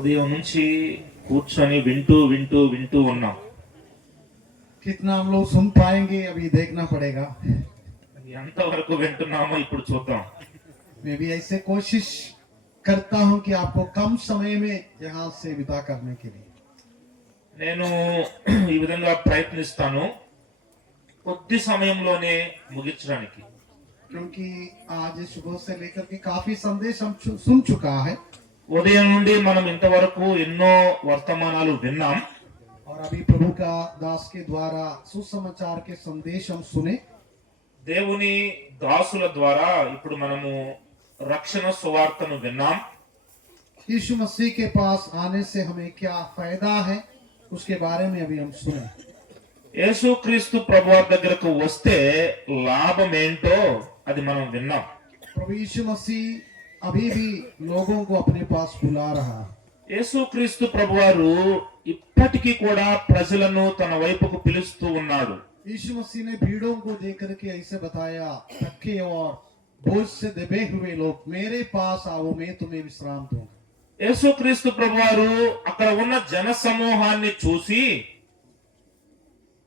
ఉదయం నుంచి కూర్చొని వింటూ వింటూ వింటూ ఉన్నాం. कितना हम लोग सुन पाएंगे अभी देखना पड़ेगा. ఎంతవరకు వింటున్నామో ఇప్పుడు చూద్దాం. मैं भी ऐसे कोशिश करता हूं कि आपको कम समय में यहाँ से विदा करने के लिए. నేను ఈ విధంగా ప్రయత్నిస్తాను కొద్ది సమయంలోనే ముగించడానికి. क्योंकि आज सुबह से लेकर के काफी संदेश हम सुन चुका है ఉదయం నుండి మనం ఇంతవరకు ఎన్నో వర్తమానాలు విన్నాం. और अभी प्रभु का दास के द्वारा सुसमाचार के संदेश हम सुने. దేవుని దాసుల ద్వారా ఇప్పుడు మనము రక్షణ సువార్తను విన్నాం. यीशु मसीह के पास आने से हमें क्या फायदा है उसके बारे में अभी हम सुने. యేసుక్రీస్తు ప్రభువారి దగ్గరకు వస్తే లాభం ఏంటో అది మనం విన్నాం. प्रभु यीशु मसीह अभी भी लोगों को अपने पास बुला रहा है. యేసుక్రీస్తు ప్రభువారు ఇప్పటికీ కూడా ప్రజలను తన వైపుకు పిలుస్తూ ఉన్నాడు. यीशु मसीह ने भीड़ों को देकर के ऐसे बताया, थके और बोझ से दबे हुए लोग मेरे पास आओ, मैं तुम्हें विश्राम दूंगा. యేసుక్రీస్తు ప్రభువారు అక్కడ ఉన్న జన సమూహాన్ని చూసి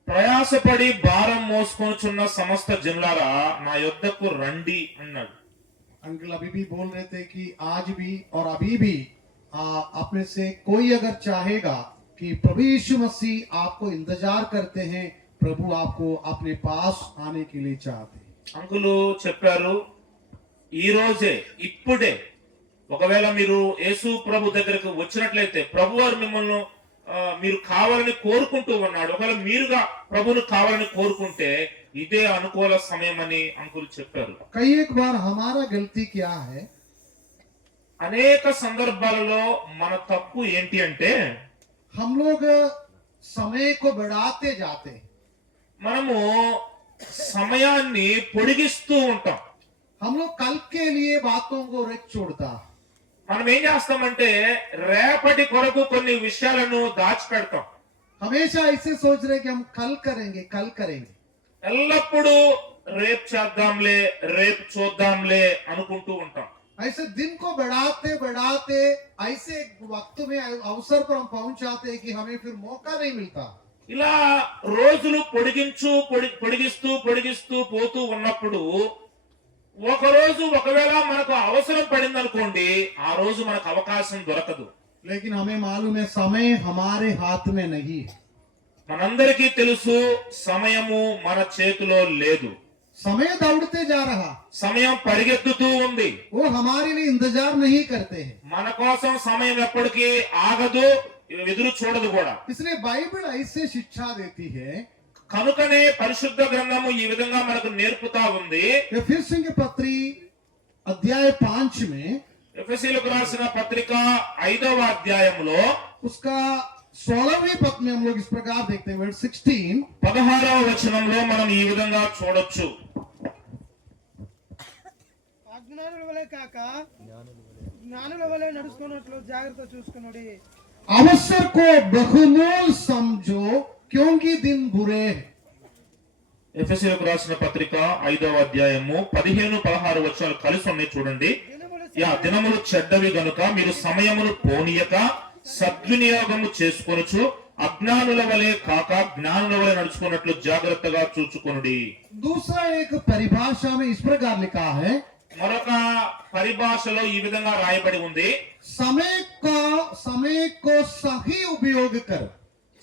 ప్రయాసపడి భారం మోసుకొనుచున్న సమస్త జనులారా నా యొద్దకు రండి అన్నాడు. अंकल अभी भी बोल रहे थे कि आज भी और अभी भी आप में से कोई अगर चाहेगा कि प्रभु यीशु मसीह आपको इंतजार करते हैं, प्रभु आपको अपने पास आने के लिए चाहते हैं. అంకులు చెప్పారు, ఈ రోజే ఇప్పుడే ఒకవేళ మీరు యేసు ప్రభు దగ్గరకు వచ్చినట్లయితే ప్రభువారు మిమ్మల్ని మీరు కావాలని కోరుకుంటూ ఉన్నాడు. ఒకవేళ మీరుగా ప్రభువును కావాలని కోరుకుంటే ఇదే అనుకూల సమయం అని అంకులు చెప్పారు. कई एक बार हमारा गलती क्या है, అనేక సందర్భాలలో మన తప్పు ఏంటి అంటే हम लोग समय को बढ़ाते जाते हैं. మనము సమయాన్ని పొడిగిస్తూ ఉంటాం. हम लोग कल के लिए बातों को रख छोड़ता. మనం ఏం చేస్తామంటే రేపటి కొరకు కొన్ని విషయాలను దాచిపెడతాం. हमेशा ऐसे सोच रहे कि हम कल करेंगे. ఎల్లప్పుడూ రేపు చేద్దాంలే, రేపు చూద్దాంలే అనుకుంటూ ఉంటాం. ऐसे दिन को बढ़ाते बढ़ाते ऐसे वक्त में अवसर पर हम पहुंच जाते हैं कि हमें फिर मौका नहीं मिलता. ఇలా రోజులు పొడిగిస్తూ పోతూ ఉన్నప్పుడు ఒక రోజు ఒకవేళ మనకు అవసరం పడింది అనుకోండి, ఆ రోజు మనకు అవకాశం దొరకదు. लेकिन हमें मालूम है समय हमारे हाथ में नहीं है. మనందరికీ తెలుసు సమయము మన చేతిలో లేదు. समय दौड़ते जा रहा, సమయం పరిగెత్తుతూ ఉంది. वो हमारे लिए इंतजार नहीं करते हैं. మన కోసం సమయం ఎప్పటికీ ఆగదు, ఎదురు చూడదు కూడా. इसलिए बाइबल ऐसे शिक्षा देती है. కనుకనే పరిశుద్ధ గ్రంథము ఈ విధంగా మనకు నేర్పుతా ఉంది. एफेसियों की पत्री अध्याय 5 में ఎఫెసీయులకు రాసిన పత్రిక 5వ అధ్యాయంలో उसका 16वें पद में हम लोग इस प्रकार देखते हैं, वर्ड 16 16వ వచనంలో మనం ఈ విధంగా చూడొచ్చు. అజ్ఞానుల వలె కాక జ్ఞానుల వలె నడుచుకున్నట్లు జాగ్రత్త చూసుకునుడి. अवसर को बहुमूल समझो क्योंकि दिन बुरे हैं. ఎఫెసీయులకు రాసిన పత్రిక 5వ అధ్యాయము 15-16 వచనాలు కలిసి ఉన్నాయి చూడండి. దినములు చెడ్డవి గనుక మీరు సమయమును పోనీయక సద్వినియోగము చేసుకొనుచు అజ్ఞానుల వలె కాక జ్ఞానుల వలె నడుచుకున్నట్లు జాగ్రత్తగా చూచుకొనుడి. दूसरा एक परिभाषा में इस प्रकार लिखा है, మరొక పరిభాషలో ఈ విధంగా రాయబడి ఉంది, समय को सही उपयोग कर.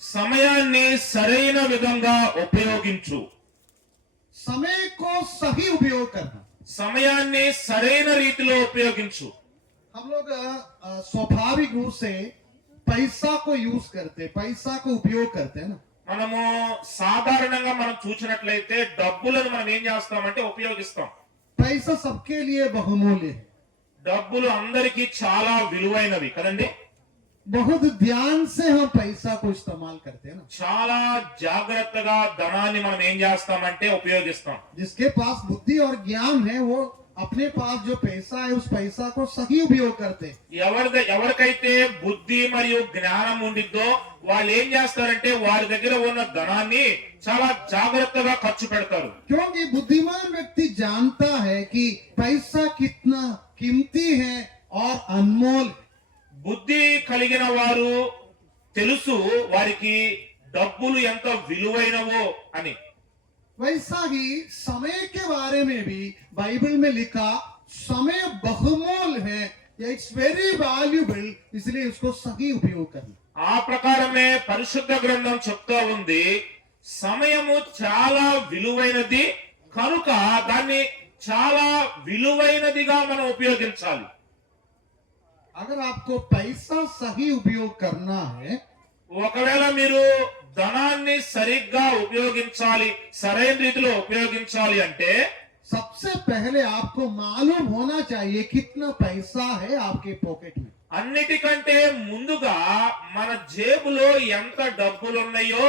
సమయాన్ని సరైన విధంగా ఉపయోగించు. समय को सही उपयोग करना. సమయాన్ని సరైన రీతిలో ఉపయోగించు. हम लोग स्वाभाविक रूप से पैसा को यूज करते, पैसा को उपयोग करते हैं ना. మనము సాధారణంగా మనం చూసినట్లయితే డబ్బులను మనం ఏం చేస్తామంటే ఉపయోగిస్తాం. पैसा सबके लिए बहुमूल्य है. డబ్బులు అందరికీ చాలా విలువైనవి కదండి. बहुत ध्यान से हम पैसा को इस्तेमाल करते हैं ना. చాలా జాగ్రత్తగా ధనాన్ని మనం ఏం చేస్తామంటే ఉపయోగిస్తాం. जिसके पास बुद्धि और ज्ञान है वो अपने पास जो पैसा है उस पैसा को सही उपयोग करते. ఎవరికైతే బుద్ధి మరియు జ్ఞానం ఉండిద్దో వాళ్ళు ఏం చేస్తారంటే వారి దగ్గర ఉన్న ధనాన్ని చాలా జాగ్రత్తగా ఖర్చు పెడతారు. क्योंकि बुद्धिमान व्यक्ति जानता है कि पैसा कितना कीमती है और अनमोल. బుద్ధి కలిగిన వారు తెలుసు వారికి డబ్బులు ఎంత విలువైనవో అని. वैसा ही समय के बारे में भी बाइबल में लिखा समय बहुमूल्य है, इट्स वेरी वैल्यूबल, इसलिए उसको सही उपयोग करना। ఆ ప్రకారమే పరిశుద్ధ గ్రంథం చెప్తా ఉంది, సమయము చాలా విలువైనది కనుక దాన్ని చాలా విలువైనదిగా మనం ఉపయోగించాలి. अगर आपको पैसा सही उपयोग करना है, ఒకవేళ మీరు ధనాన్ని సరిగ్గా ఉపయోగించాలి, సరైన రీతిలో ఉపయోగించాలి అంటే सबसे पहले आपको मालूम होना चाहिए कितना पैसा है आपके पॉकेट में। అన్నిటికంటే ముందుగా మన జేబులో ఎంత డబ్బులు ఉన్నాయో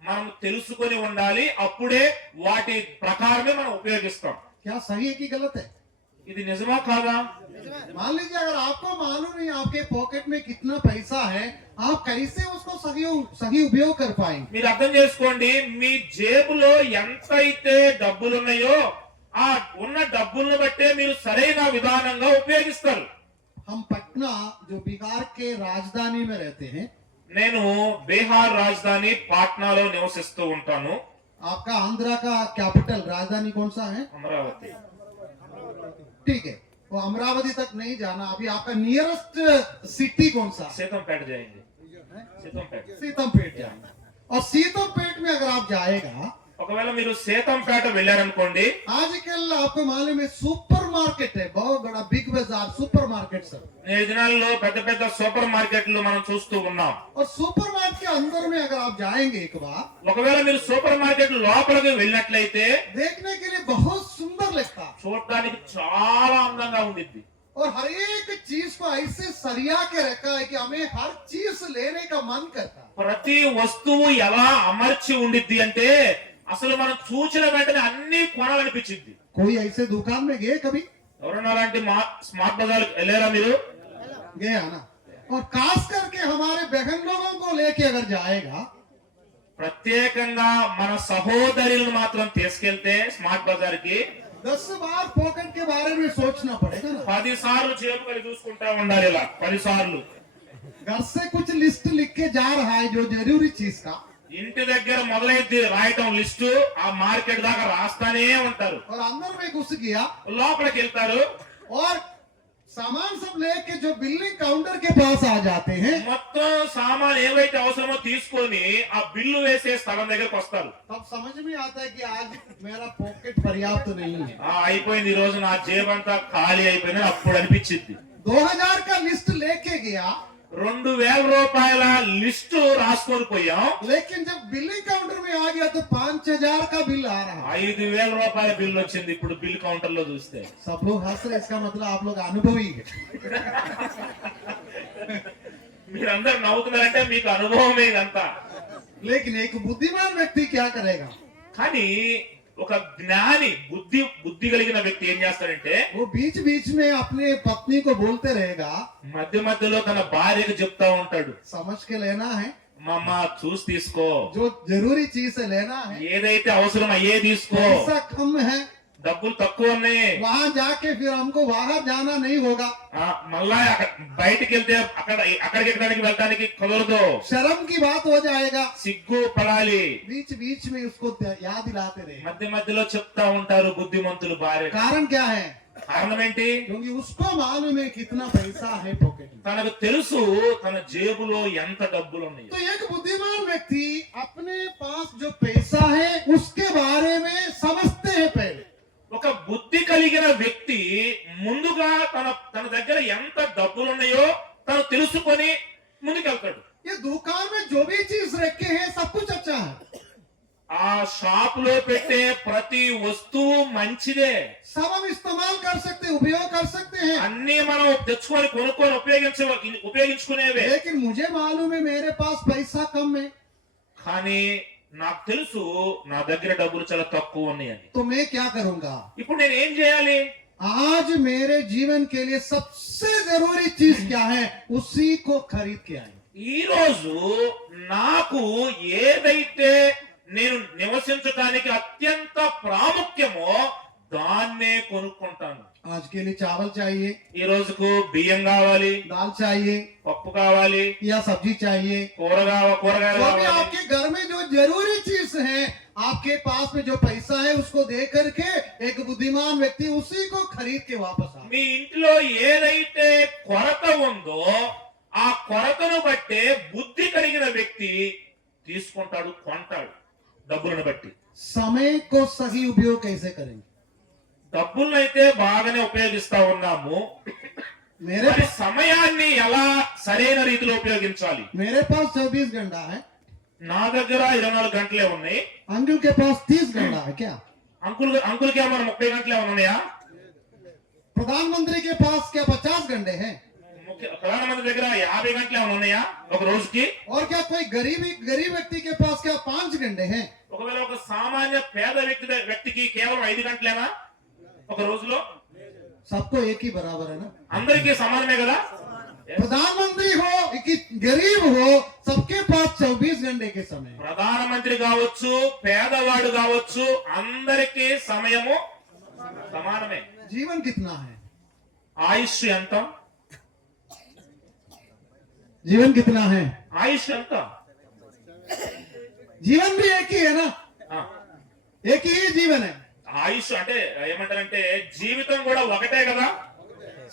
మనం తెలుసుకొని ఉండాలి. అప్పుడే వాటి ప్రకారమే మనం ఉపయోగిస్తాం. क्या सही है कि गलत है? ఇది నిజమా కాదా? मान लीजिए अगर आपको मालूम नहीं आपके पॉकेट में कितना पैसा है, आप कैसे उसको सही उपयोग कर पाएंगे? మీరు అర్థం చేసుకోండి, మీ జేబులో ఎంత అయితే డబ్బులు ఉన్నాయో ఆ ఉన్న డబ్బులను బట్టే మీరు సరైన విధానంగా ఉపయోగిస్తారు. हम पटना जो बिहार के राजधानी में रहते हैं, నేను బీహార్ రాజధాని పాట్నాలో నివసిస్తూ ఉంటాను. आपका आंध्रा का कैपिटल राजधानी कौन सा है? అమరావతి. ठीक है, वो अमरावती तक नहीं जाना, अभी आपका नियरेस्ट सिटी कौन सा है? సీతంపేట చేయండి. సీతంపేట. सीतमपेट जाना। और सीतमपेट में अगर आप जाएगा, ఒకవేళ మీరు సీతంపేట వెళ్ళారనుకోండి, आजकल आपको मालूम है सुपर मार्केट है, बहुत बड़ा बिग बाजार सुपर मार्केट सर। నేటి దినాల్లో పెద్ద పెద్ద సూపర్ మార్కెట్లు మనం చూస్తూ ఉన్నాం. और सुपर मार्केट के अंदर में अगर आप जाएंगे एक बार, ఒకవేళ మీరు సూపర్ మార్కెట్ లోపలికి వెళ్ళినట్లయితే देखने के लिए बहुत सुंदर लगता है చూడటానికి చాలా అందంగా ఉండిద్ది. और हर एक चीज को ऐसे सरिया के रखा है कि हमें हर चीज लेने का मन करता है। ప్రతి వస్తువు ఎలా అమర్చి ఉండిద్ది అంటే అసలు మనం చూసిన వెంటనే అన్ని కొనాలనిపించింది. कोई ऐसे दुकान में गए कभी? ఎవరన్నా అలాంటి స్మార్ట్ బజార్ వెళ్ళారా మీరు? गया ना। और खास करके हमारे बहन लोगों को लेके अगर जाएगा, ప్రత్యేకంగా మన సహోదరులను మాత్రం తీసుకెళ్తే స్మార్ట్ బజార్ కి 10 बार पॉकेट के बारे में सोचना पड़ेगा ना। 10 సార్లు చేపలు చూసుకుంటా ఉండాలి. ఇలా 10 సార్లు घर से कुछ लिस्ट लिख के जा रहा है जो जरूरी चीज का, ఇంటి దగ్గర మొదలైతే రాయటం లిస్టు, ఆ మార్కెట్ దాకా రాస్తానే ఉంటారు. और अंदर में घुस गया లోపలికి వెళ్తారు, और सामान सब लेके जो बिलिंग काउंटर के पास आ जाते हैं, మొత్తం సామాన్ ఏవైతే అవసరమో తీసుకొని ఆ బిల్లు వేసే స్థలం దగ్గరకు వస్తారు. तब समझ में आता है कि आज मेरा पॉकेट पर्याप्त नहीं है। అయిపోయింది, ఈ రోజు నా జేబంతా ఖాళీ అయిపోయింది అప్పుడు అనిపించింది. 2000 का लिस्ट लेके गया, 2000 రూపాయల లిస్టు రాసుకొని పోయాం. लेकिन जब बिलिंग काउंटर में आ गया तो 5000 का बिल आ रहा है। 5000 రూపాయల బిల్లు వచ్చింది. ఇప్పుడు బిల్ కౌంటర్ లో చూస్తే सब लोग हंस रहे, इसका मतलब आप लोग अनुभवी है। మీరందరూ నవ్వుతున్నారంటే మీకు అనుభవమే ఇదంతా. लेकिन एक बुद्धिमान व्यक्ति क्या करेगा? కానీ ఒక జ్ఞాని బుద్ధి కలిగిన వ్యక్తి ఏం చేస్తాడంటే वो बीच बीच में अपने पत्नी को बोलते रहेगा, మధ్య మధ్యలో తన భార్యకు చెప్తా ఉంటాడు, समझ के लेना है, మమ్మ చూసి తీసుకో, जो जरूरी चीज है लेना है, ఏదైతే అవసరం అయ్యే తీసుకో, पैसा कम है, డబ్బులు తక్కువ ఉన్నాయి, वहां जाके फिर हमको बाहर जाना नहीं होगा, మళ్ళా బయటికి వెళ్తే అక్కడికి ఎక్కడానికి వెళ్ళడానికి కుదరదు, शर्म की बात हो जाएगा। సిగ్గు పడాలి. बीच बीच में उसको याद दिलाते रहे। మధ్య మధ్యలో చెప్తా ఉంటారు బుద్ధిమంతులు భార్య. कारण क्या है? కారణం ఏంటి? क्योंकि उसको मालूम है कितना पैसा है पॉकेट में। తనకు తెలుసు తన జేబులో ఎంత డబ్బులు ఉన్నాయి. तो एक बुद्धिमान व्यक्ति अपने पास जो पैसा है उसके बारे में समझते हैं पहले। ఒక బుద్ధి కలిగిన వ్యక్తి ముందుగా తన దగ్గర ఎంత డబ్బులు ఉన్నాయో తను తెలుసుకొని ముందుకెళ్తాడు. ये दुकान में जो भी चीज रखे हैं सब कुछ अच्छा है, ఆ షాప్ లో పెట్టే ప్రతి వస్తువు మంచిదే, सब हम इस्तेमाल कर सकते हैं, उपयोग कर सकते हैं। అన్ని మనం తెచ్చుకొని కొనుక్కొని ఉపయోగించుకునేవే. लेकिन मुझे मालूम है मेरे पास पैसा कम है, కానీ నాకు తెలుసు నా దగ్గర డబ్బులు చాలా తక్కువ ఉన్నాయని. तो मैं क्या करूंगा? ఇప్పుడు నేను ఏం చేయాలి? आज मेरे जीवन के लिए सबसे जरूरी चीज क्या है, उसी को खरीद के आए। ఈ రోజు నాకు ఏదైతే నేను నివసించడానికి అత్యంత ప్రాముఖ్యమో దాన్నే కొనుక్కుంటాను. आज के लिए चावल चाहिए, ఈ రోజుకు బియ్యం కావాలి, दाल चाहिए పప్పు కావాలి, या सब्जी चाहिए, కూరగాయలు जो भी కావాలి. आपके घर में जो जरूरी चीज है, आपके पास में जो पैसा है उसको दे करके एक बुद्धिमान व्यक्ति उसी को खरीद के वापस आ। మీ ఇంట్లో ఏదైతే కొరత ఉందో ఆ కొరతను బట్టే బుద్ధి కలిగిన వ్యక్తి తీసుకుంటాడు, కొంటాడు డబ్బులను బట్టి. समय को सही उपयोग कैसे करेंगे? డబ్బులను అయితే బాగానే ఉపయోగిస్తా ఉన్నాము, मेरे మరి సమయాన్ని ఎలా సరైన రీతిలో ఉపయోగించాలి? मेरे पास 24 घंटा है, నా దగ్గర 24 గంటలే ఉన్నాయి. अंकल के पास 30 घंटा है क्या? అంకుల్కి ఏమన్నా 30 గంటలే ఉన్నాయా? प्रधानमंत्री के पास क्या 50 घंटे हैं? ప్రధానమంత్రి దగ్గర 50 గంటలే ఉన్నాయా ఒక రోజుకి? और क्या कोई गरीब व्यक्ति के पास क्या 5 घंटे हैं? ఒకవేళ ఒక సామాన్య పేద వ్యక్తికి కేవలం 5 గంటలేనా ఒక రోజులో? सबको एक ही बराबर है ना? అందరికీ సమానమే కదా? प्रधानमंत्री हो कि गरीब हो, सबके पास 24 घंटे के समय है। ప్రధానమంత్రి కావచ్చు, పేదవాడు కావచ్చు, అందరికీ సమయము సమానమే. जीवन कितना है? ఆయుష్ ఎంత? जीवन कितना है? ఆయుష్ ఎంత? जीवन भी एक ही है ना? ఆ, एक ही जीवन है। ఆయుష్ అంటే ఏమంటారంటే జీవితం కూడా ఒకటే కదా.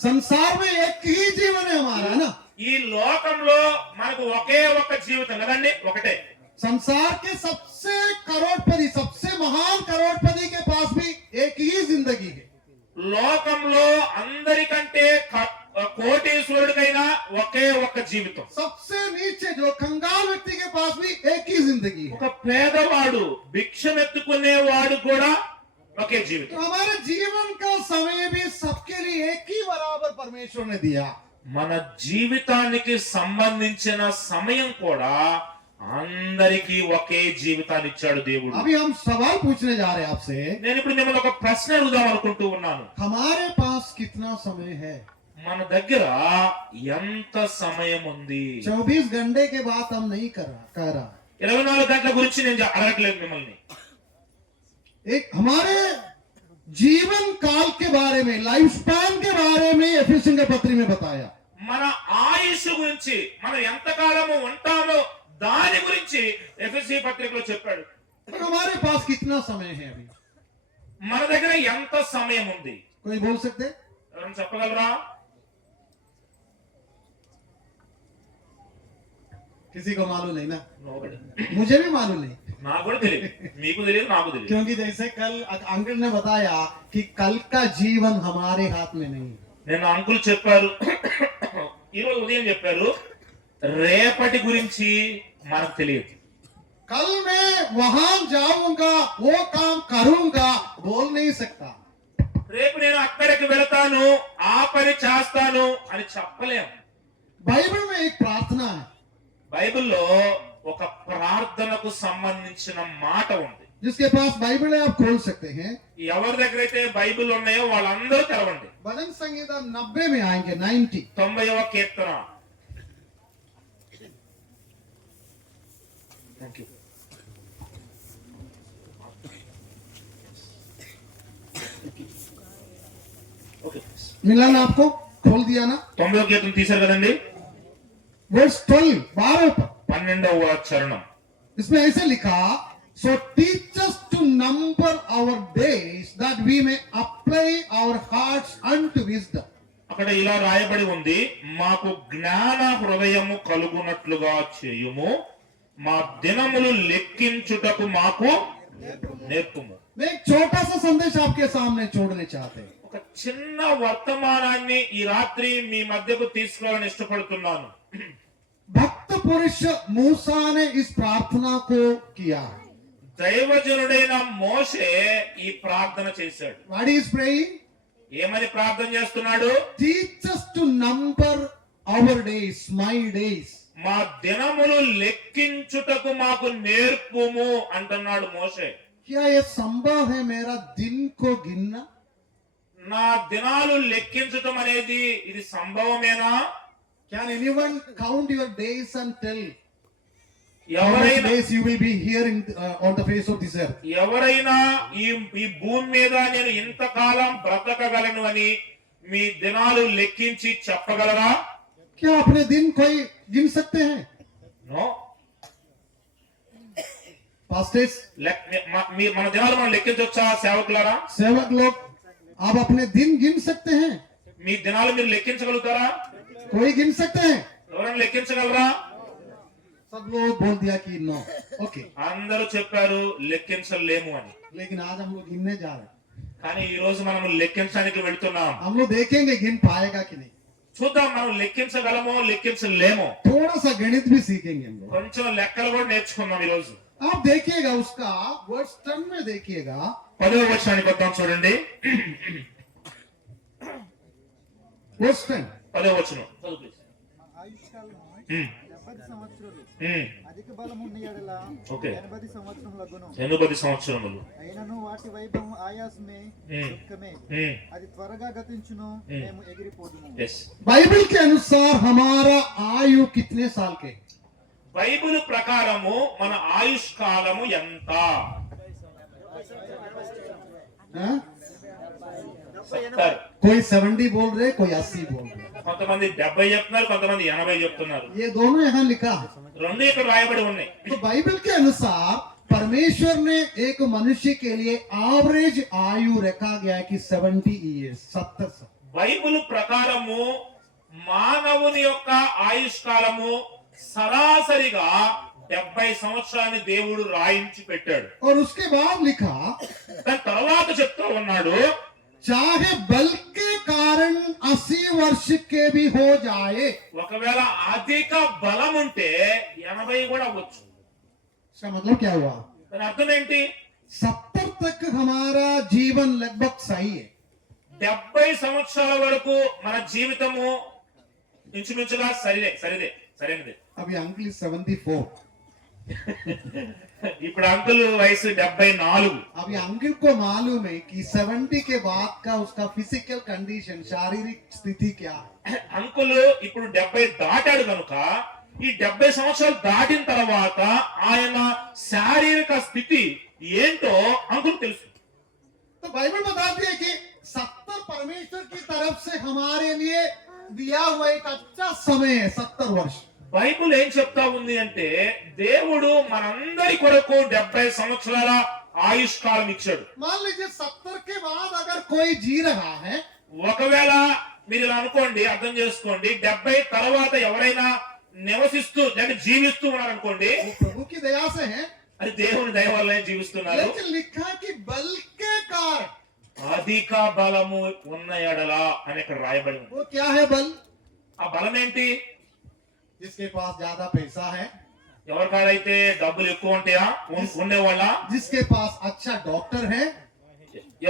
संसार में एक ही जीवन है हमारा, है ना? ఈ లోకంలో మనకు ఒకే ఒక్క జీవితం కదండి, ఒకటే. संसार के सबसे करोड़पति, सबसे महान करोड़पति के पास भी एक ही जिंदगी है। లోకంలో అందరికంటే కోటీశ్వరుడికైనా ఒకే ఒక్క జీవితం. सबसे नीचे जो कंगाल व्यक्ति के पास भी एक ही जिंदगी है। ఒక పేదవాడు భిక్షమెత్తుకునేవాడు కూడా ఒకే तो జీవితం. हमारे जीवन का समय भी सबके लिए एक ही बराबर परमेश्वर ने दिया। మన జీవితానికి సంబంధించిన సమయం కూడా అందరికీ ఒకే జీవితాన్ని ఇచ్చాడు దేవుడు. अभी हम सवाल पूछने जा रहे हैं आपसे, నేను ఇప్పుడు మిమ్మల్ని ఒక ప్రశ్న అడుగుదాం అనుకుంటూ ఉన్నాను. हमारे पास कितना समय है? మన దగ్గర ఎంత సమయం ఉంది? 24 घंटे के बाद हम नहीं कर रहा। 24 గంటల గురించి నేను అడగట్లేదు మిమ్మల్ని. एक हमारे जीवन काल के बारे में, लाइफ स्पैन के बारे में एफिसियों के पत्री में बताया। మన ఆయుష్ గురించి, మనం ఎంతకాలము ఉంటామో దాని గురించి ఎఫెసీ పత్రికలో చెప్పాడు. तो हमारे पास कितना समय है अभी? మన దగ్గర ఎంత సమయం ఉంది? कोई बोल सकते? ఎవరైనా చెప్పగలరా? किसी को मालूम नहीं ना? Nobody. मुझे भी मालूम नहीं, నాకు కూడా తెలియదు, మీకు తెలియదు, నాకు తెలియదు. क्योंकि जैसे कल अंकल ने बताया कि कल का जीवन हमारे हाथ में नहीं है। నేను అంకుల్ చెప్పారు, ఈరోజు ఉదయం చెప్పారు, రేపటి గురించి మనకు తెలియదు. कल मैं वहां जाऊंगा, वो काम करूंगा, बोल नहीं सकता। రేపు నేను అక్కడికి వెళతాను, ఆ పని చేస్తాను అని చెప్పలేము. बाइबल में एक प्रार्थना है బైబిల్లో ఒక ప్రార్థనకు సంబంధించిన మాట ఉంది. जिसके पास बाइबल है आप खोल सकते हैं। ఎవరి దగ్గర అయితే బైబిల్ ఉన్నాయో వాళ్ళందరూ తెరవండి. भजन संगीता 90 में आएंगे, 90। 90వ కీర్తన. Thank you. ఓకే, मिला ना आपको? खोल दिया ना? 90వ కీర్తన తీశారు కదండి. वर्स 12, 12 पर 12వ చరణం. इसमें ऐसे लिखा, so teach us to number our days that we may apply our hearts unto wisdom. అక్కడ ఇలా రాయబడి ఉంది, మాకు జ్ఞాన హృదయము కలుగునట్లుగా చేయుము, మా దినములు లెక్కించుటకు మాకు నేర్పుము. मैं एक छोटा सा संदेश आपके सामने छोड़ने चाहते हैं। ఒక చిన్న వర్తమానాన్ని ఈ రాత్రి మీ మధ్యకు తీసుకురావాలని ఇష్టపడుతున్నాను. भक्त पुरुष मूसा ने इस प्रार्थना को किया। దైవజనుడైన మోషే ఈ ప్రార్థన చేశాడు. What is praying? ఏమని ప్రార్థన చేస్తున్నాడు? Teach us to number our days, my days. మా దినములు లెక్కించుటకు మాకు నేర్పుము అంటున్నాడు మోషే. क्या ये संभव है मेरा दिन को गिनना? నా దినాలు లెక్కించటం అనేది ఇది సంభవమేనా? Can anyone count your days and tell how much ఎవరైనా days you will be here on the face of this earth. ఎవరైనా ఈ ఈ భూమి మీద నేను ఇంతకాలం బ్రతకగలను అని మీ దినాలు లెక్కించి చెప్పగలరా? क्या अपने दिन कोई गिन सकते हैं? నో. पास्टर्स, మన దినాలు మనం లెక్కించవచ్చా సేవకులారా? सेवक लोग, आप अपने दिन गिन सकते हैं? మీ దినాలు మీరు లెక్కించగలుగుతారా? कोई गिन सकते हैं? ఎవరైనా లెక్కించగలరా? सब लोग बोल दिया कि नो. ओके, అందరూ చెప్పారు లెక్కించలేము అని. लेकिन आज हम लोग गिनने जा रहे हैं. కానీ ఈ రోజు మనం లెక్కించడానికి వెళ్తున్నాం. हम लोग देखेंगे गिन पाएगा कि नहीं. చూద్దాం మనం లెక్కించగలమో లెక్కించలేమో. थोड़ा सा गणित भी सीखेंगे हम लोग. కొంచెం లెక్కలు కూడా నేర్చుకుందాం ఈ రోజు. आप देखिएगा उसका वर्स 10 में देखिएगा. 10వ వచనానికి వద్దాం చూడండి. वर्स 10. 10వ వచనం చదువు ప్లీజ్. ఆయుష్కాలము ఉమ్, 70 సంవత్సరాలు, ఉమ్, అధిక బలమున్న యెడల ఓకే. 80 సంవత్సరములగును. 80 సంవత్సరములు. అయినను వాటి వైభవం ఆయాసమే, ఉమ్, దుఃఖమే. ఉమ్, అది త్వరగా గతించును, మేము ఎగిరిపోదుము. ఎస్. बाइबल के अनुसार हमारा आयु कितने साल के? బైబిల్ ప్రకారము మన ఆయుష్ కాలము ఎంత? हाँ? 70. कोई 70 बोल रहे, कोई 80 बोल रहे. కొంతమంది 70 చెప్తున్నారు, కొంతమంది 80 చెప్తున్నారు. ये दोनों यहाँ लिखा है. రెండు ఇక్కడ రాయబడి ఉన్నాయి. तो बाइबल के अनुसार परमेश्वर ने एक मनुष्य के लिए एवरेज आयु रखा गया है कि 70 ईयर्स, 70 साल. బైబిల్ ప్రకారము మానవుని యొక్క ఆయుష్ కాలము సరాసరిగా 70 సంవత్సరాన్ని దేవుడు రాయించి పెట్టాడు. और उसके बाद लिखा, దాని తర్వాత చెప్తా ఉన్నాడు, चाहे बल के कारण 80 वर्ष के भी हो जाए. ఒకవేళ అధిక బలం ఉంటే 80 కూడా అవ్వచ్చు. इसका मतलब क्या हुआ? దాని అర్థం ఏంటి? 70 तक हमारा जीवन लगभग सही है. 70 సంవత్సరాల వరకు మన జీవితము ఇంచుమించుగా సరైనదే. अभी अंकल 74. ఇప్పుడు అంకుల్ వయసు 74. अभी अंकल को मालूम है कि 70 के बाद का उसका फिजिकल कंडीशन, शारीरिक स्थिति क्या है. అంకుల్ ఇప్పుడు 70 దాటాడు కనుక ఈ 70 సంవత్సరాలు దాటిన తర్వాత ఆయన శారీరక స్థితి ఏంటో అంకుల్ తెలుసు. तो बाइबल बताती है कि 70 परमेश्वर की तरफ से हमारे लिए दिया हुआ एक अच्छा समय है. 70 वर्ष. బైబుల్ ఏం చెప్తా ఉంది అంటే దేవుడు మనందరి కొరకు 70 సంవత్సరాల ఆయుష్ కాలం ఇచ్చాడు. मान लीजिए 70 के बाद अगर कोई जी रहा है, ఒకవేళ మీరు ఇలా అనుకోండి, అర్థం చేసుకోండి, 70 తర్వాత ఎవరైనా నివసిస్తూ లేక జీవిస్తూ ఉన్నారనుకోండి, वो प्रभु की दया से है. అది దేవుని దయ వల్లనే జీవిస్తున్నారు. लेकिन लिखा कि बल के कारण. అధిక బలము ఉన్న ఎడల అని ఇక్కడ రాయబడి ఉంది. वो क्या है बल? ఆ బలం ఏంటి? जिसके पास ज्यादा पैसा है, ఎవరికాడైతే డబ్బులు ఎక్కువ ఉంటాయా ఉండేవాళ్ళ, जिसके पास अच्छा डॉक्टर है,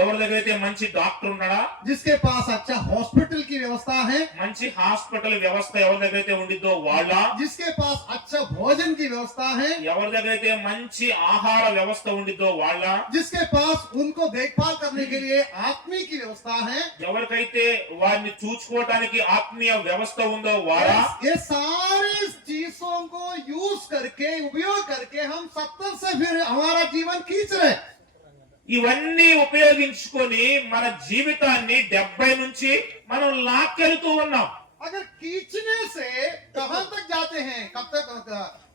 ఎవరి దగ్గర అయితే మంచి డాక్టర్ ఉన్నాడా, जिसके पास अच्छा हॉस्पिटल की व्यवस्था है, మంచి హాస్పిటల్ వ్యవస్థ ఎవరి దగ్గర అయితే ఉండిద్దో వాళ్ళ, जिसके पास अच्छा भोजन की व्यवस्था है, ఎవరి దగ్గర అయితే మంచి ఆహార వ్యవస్థ ఉండిద్దో వాళ్ళ, जिसके पास उनको देखभाल करने के लिए आत्मी की व्यवस्था है. ఎవరికైతే వారిని చూసుకోవడానికి ఆత్మీయ వ్యవస్థ ఉందో వాళ్ళ, ये सारी चीजों को यूज करके, उपयोग करके हम 70 से फिर हमारा जीवन खींच रहे. ఇవన్నీ ఉపయోగించుకొని మన జీవితాన్ని 70 నుంచి మనం లాక్కెళ్తూ ఉన్నాం. अगर खींचने से कहां तक जाते हैं, कब तक,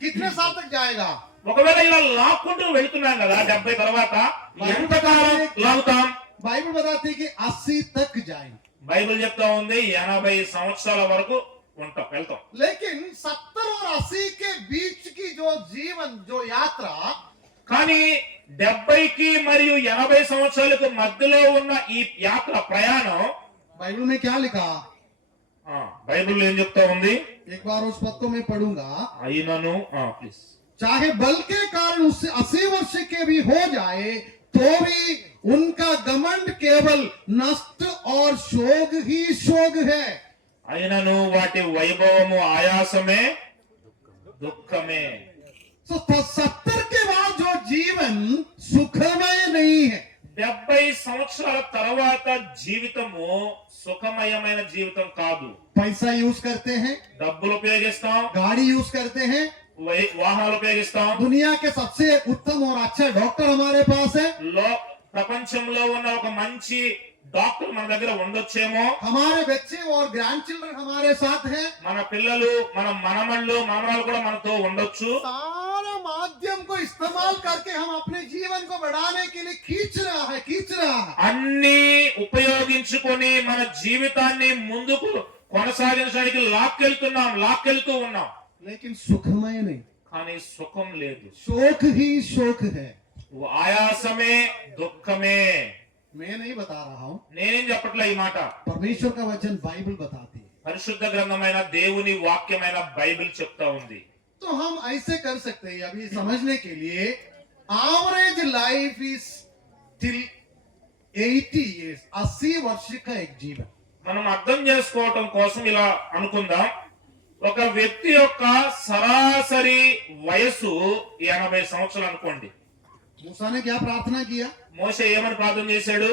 कितने साल तक जाएगा? ఒకవేళ ఇలా లాక్కుంటూ వెళ్తున్నాం కదా 70 తర్వాత ఎంతకాలం లాగుతాం? बाइबल बताती है कि 80 तक जाएंगे. బైబిల్ చెప్తా ఉంది 80 సంవత్సరాల వరకు వెళ్తాం. लेकिन 70 और 80 के बीच की जो जीवन, जो यात्रा, కానీ 70కి మరియు 80 సంవత్సరాలకు మధ్యలో ఉన్న ఈ యాత్ర ప్రయాణం बाइबल में क्या लिखा? బైబిల్ ఏం చెప్తా ఉంది? एक बार उस पद को मैं पढ़ूंगा. అయినను ప్లీజ్, चाहे बल के कारण उससे 80 वर्ष के भी हो जाए तो भी उनका घमंड केवल नष्ट और शोक ही शोक है. అయినను వాటి వైభవము ఆయాసమే దుఃఖమే. तो 70 के बाद जो जीवन सुखमय नहीं है. 70 సంవత్సరాల తర్వాత జీవితము సుఖమయమైన జీవితం కాదు. पैसा यूज करते हैं, డబ్బులు ఉపయోగిస్తాం, गाड़ी यूज करते हैं, వాహనాలు ఉపయోగిస్తాం. दुनिया के सबसे उत्तम और अच्छा डॉक्टर हमारे पास है, ప్రపంచంలో ఉన్న ఒక మంచి డాక్టర్ మన దగ్గర ఉండొచ్చేమో. हमारे बच्चे और ग्रैंड चिल्ड्रन हमारे साथ हैं, మన పిల్లలు, మన మనమళ్ళు మనమరాలు కూడా మనతో ఉండొచ్చు. सारा माध्यम को इस्तेमाल करके हम अपने जीवन को बढ़ाने के लिए खींच रहा है. అన్ని ఉపయోగించుకొని మన జీవితాన్ని ముందుకు కొనసాగించడానికి లాక్కెళ్తూ ఉన్నాం. लेकिन सुखमय नहीं, కానీ సుఖం లేదు. शोक ही शोक है. ఆయాసమే దుఃఖమే. मैं नहीं बता रहा हूँ, నేనేం చెప్పట్లే ఈ మాట. परमेश्वर का वचन बाइबल बताती है. పరిశుద్ధ గ్రంథమైన దేవుని వాక్యమైన బైబిల్ చెప్తా ఉంది. तो हम ऐसे कर सकते हैं अभी समझने के लिए, average life is till 80 years, 80 वर्ष का एक जीवन. మనం అర్థం చేసుకోవటం కోసం ఇలా అనుకుందాం. ఒక వ్యక్తి యొక్క సరాసరి వయసు 80 సంవత్సరాలు అనుకోండి. मूसा ने क्या प्रार्थना किया? మోషే ఏమని ప్రార్థన చేశాడు?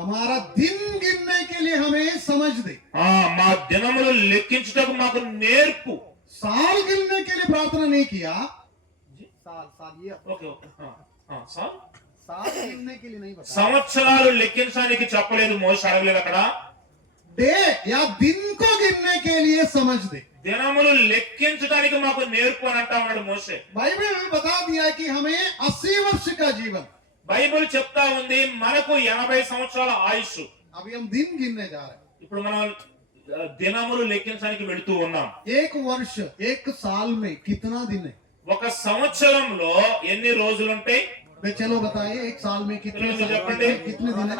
हमारा दिन गिनने के लिए हमें समझ दे. మా దినములు లెక్కించుటకు మాకు నేర్పు. साल गिनने के लिए प्रार्थना नहीं किया. साल ये ఓకే ఓకే. సార్, साल गिनने के लिए नहीं बता, సంవత్సరాలు లెక్కించడానికి చెప్పలేదు మోషే, అడగలేదు అక్కడ. डे या दिन को गिनने के लिए समझ दे. దినములు లెక్కించడానికి మాకు నేర్పు అని అంటా ఉన్నాడు మోషే. बाइबल में बता दिया कि हमें 80 वर्ष का जीवन. బైబిల్ చెప్తా ఉంది మనకు 80 సంవత్సరాల ఆయుష్. अभी हम दिन गिनने जा रहे हैं. ఇప్పుడు మనం దినములు లెక్కించడానికి వెళుతూ ఉన్నాం. एक वर्ष, एक साल में कितना दिन है? ఒక సంవత్సరంలో ఎన్ని రోజులు ఉంటాయి? भाई चलो बताइए, एक साल में कितने चलो, साल जपंडे। में कितने दिन है?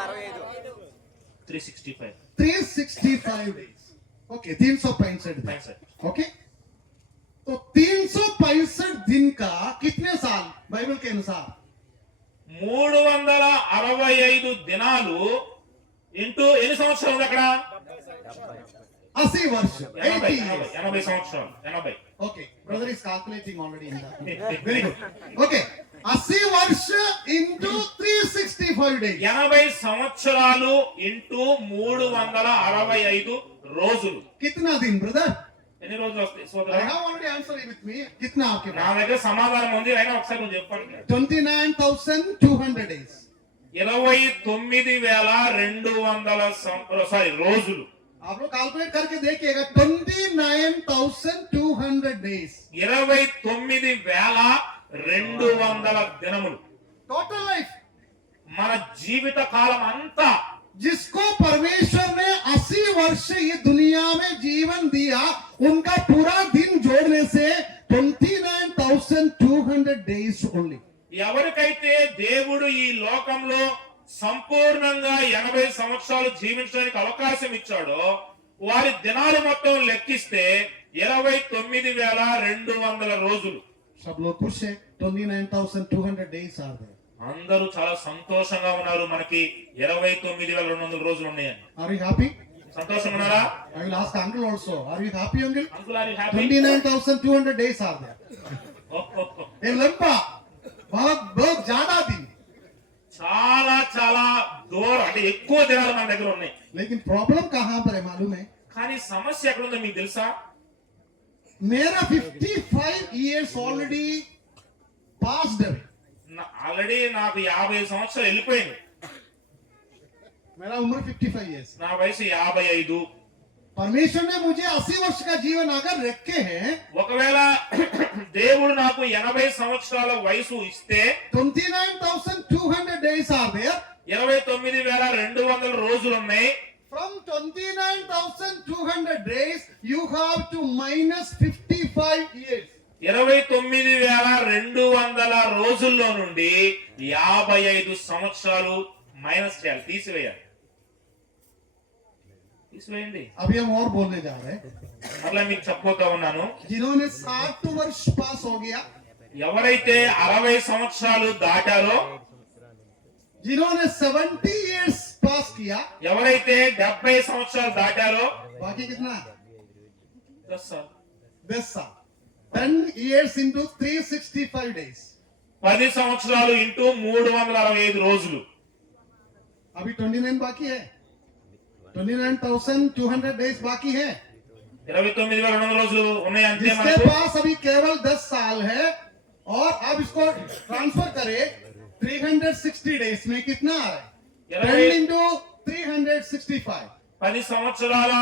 365. 365 days. ओके, 365 दिन. Thanks, sir. ओके, तो 365 दिन का कितने साल बाइबल के अनुसार? 365 దినాలు ఇంటూ ఎన్ని సంవత్సరాలు ఉంది అక్కడ? 80 वर्ष, 80 years. 80 సంవత్సరాలు. 80. Okay, brother is calculating already in that. Very good. Okay, 80 वर्ष into 365 days. 80 సంవత్సరాలు ఇంటూ 365 రోజులు. कितना दिन brother? ఎన్ని రోజులు వస్తాయి I సోదరా? have already answered with me. कितना आपके నా पास? దగ్గర సమాధానం ఉంది, అయినా ఒకసారి నువ్వు చెప్పండి. 29,200 days. 29,200 రోజులు. आप लोग कैलकुलेट करके देखिएगा, 29,200 days. 29,200 దినములు. Total life. మన జీవిత కాలం అంతా जिसको परमेश्वर ने 80 वर्ष ये दुनिया में जीवन दिया, उनका पूरा दिन जोड़ने से 29,200 days only. ఎవరికైతే దేవుడు ఈ లోకంలో సంపూర్ణంగా 80 సంవత్సరాలు జీవించడానికి అవకాశం ఇచ్చాడో వారి దినాలు మొత్తం లెక్కిస్తే 29,200 రోజులు. सब लोग खुश है, 29,200 days are there. అందరూ చాలా సంతోషంగా ఉన్నారు. మనకి 29,200 రోజులు ఉన్నాయని. Are you happy? సంతోషంగా ఉన్నారా? I will ask uncle also. Are you happy, uncle? Uncle are you happy? 29,200 days are there. ये लंबा, बहुत बहुत ज्यादा दिन. చాలా చాలా దూరం, అంటే ఎక్కువ దినాలు మన దగ్గర ఉన్నాయి. लेकिन प्रॉब्लम कहाँ पर है मालूम है? కానీ సమస్య ఎక్కడ ఉందో మీకు తెలుసా? मेरा 55 years already passed away. Already నాకు 50 సంవత్సరాలు వెళ్ళిపోయింది. मेरा उम्र 55 years. నా వయసు 55. परमेश्वर ने मुझे 80 वर्ष का जीवन अगर रखे हैं, ఒకవేళ దేవుడు నాకు 80 సంవత్సరాల వయసు ఇస్తే 29,200 days are there. 29,200 రోజులు ఉన్నాయి. From 29,200 days, you have to minus 55 years. 29,200 రోజుల్లో నుండి 55 సంవత్సరాలు మైనస్ చేయాలి, తీసివేయండి. अभी हम और बोलने जा रहे हैं. మళ్ళీ మీకు చెప్పబోతా ఉన్నాను. जिन्होंने 60 वर्ष पास हो गया, ఎవరైతే 60 సంవత్సరాలు దాటారో, जिन्होंने 70 years पास किया, ఎవరైతే 70 సంవత్సరాలు దాటారో, बाकी कितना? 10 साल, 10 साल. 10 years into 365 days. 10 సంవత్సరాలు ఇంటూ 365 రోజులు. अभी 29 बाकी है. 29,200 days बाकी है. 29,200 రోజులు ఉన్నాయి అంతే जिसके మనకు. पास अभी केवल 10 साल है और अब इसको ट्रांसफर करे 360 डेज में कितना आ रहा है 10 into 365 10 సంవత్సరాల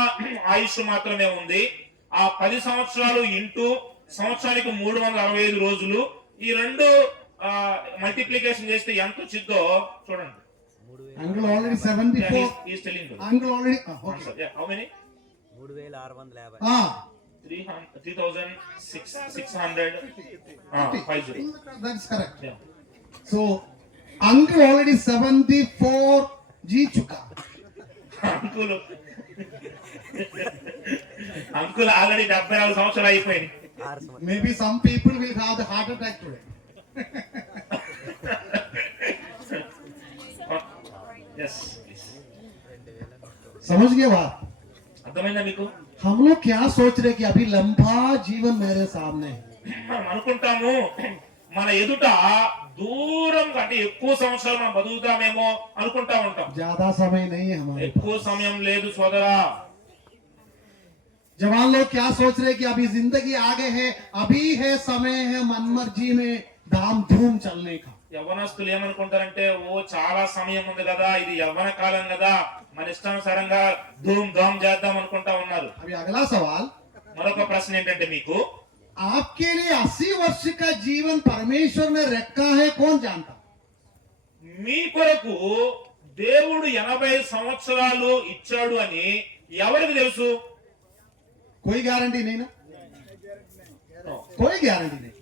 ఆయుష్ మాత్రమే ఉంది. ఆ 10 సంవత్సరాలు ఇంటూ సంవత్సరానికి 365 రోజులు, ఈ రెండు మల్టిప్లికేషన్ చేస్తే ఎంత వచ్చిందో చూడండి. uncle already 74 He's telling you. uncle already okay Yeah, how many? 3650. 3,600 50. that's correct Yeah. so uncle already 74 जी चुका అంకుల్ ఆల్రెడీ 74 సంవత్సరాలు అయిపోయింది. maybe some people will have the heart attack today Yes. समझ गए बात అర్థమైందా మీకు? हम लोग क्या सोच रहे कि अभी लंबा जीवन मेरे सामने है మనం అనుకుంటాము మన ఎదుట దూరం అంటే ఎక్కువ సంవత్సరాలు మనం బతుకుతామేమో అనుకుంటా ఉంటాం. ज्यादा समय नहीं है हमारे ఎక్కువ సమయం లేదు సోదరా. जवान लोग क्या सोच रहे कि अभी जिंदगी आगे है अभी है समय है मन मर्जी में धाम धूम चलने का యవ్వనస్తులు ఏమనుకుంటారంటే, ఓ చాలా సమయం ఉంది కదా, ఇది యవ్వన కాలం కదా, మన ఇష్టానుసారంగా ధూమ్ ధామ్ చేద్దాం అనుకుంటా ఉన్నారు. अभी अगला सवाल మరొక ప్రశ్న ఏంటంటే, మీకు आपके लिए 80 वर्ष का जीवन परमेश्वर ने रखा है कौन जानता మీ కొరకు దేవుడు 80 సంవత్సరాలు ఇచ్చాడు అని ఎవరికి తెలుసు? कोई गारंटी नहीं ना कोई गारंटी नहीं